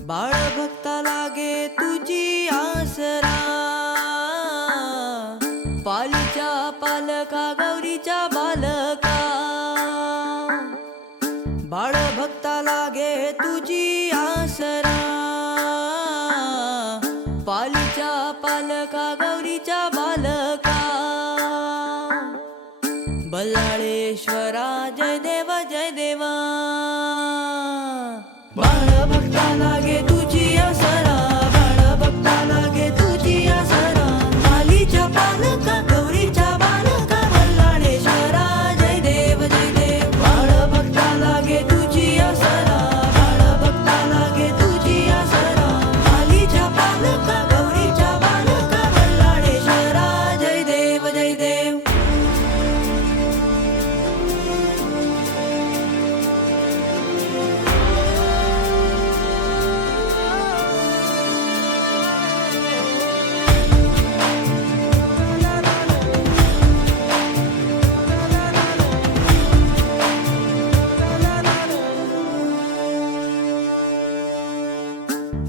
बाळ भक्ता लागे तुझी आसरा, पालीच्या पालका गौरीच्या बालका. बाळ भक्ता लागे तुझी आसरा, पालीच्या पालका गौरीच्या बालका. बल्लाळेश्वरा जय देवा जय देवा. बाळ भक्ता लागे तुझी आसरा, बाळ भक्ता लागे तुझी आसरा, पालीच्या पालका गौरीच्या बालका. बल्लाळेश्वरा जय देव जय देव. बाळ भक्ता लागे तुझी आसरा, बाळ भक्ता लागे तुझी आसरा, पालीच्या पालका गौरीच्या बालका. बल्लाळेश्वरा जय देव जय देव.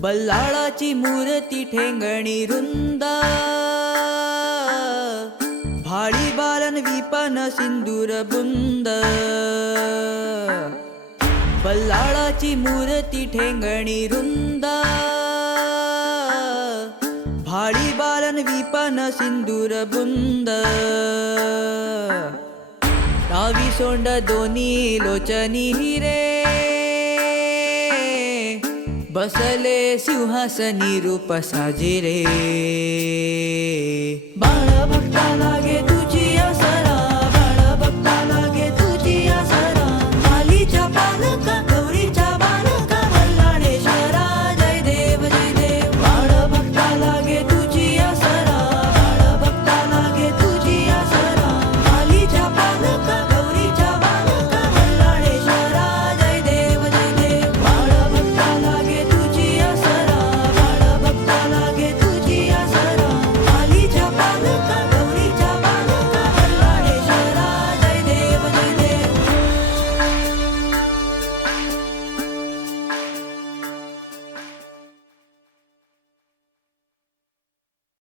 बल्लाळाची मूर्ती ठेंगणी रुंद, भाळी बालन विपन सिंदूर बुंद. बल्लाळाची मूर्ती ठेंगणी रुंद, भाळी बालन विपन सिंदूर बुंद. डावी सोंड दोन्ही लोचनी हिरे, बसले सिंहासनी रूप साजिरे. बाळ भक्ता लागे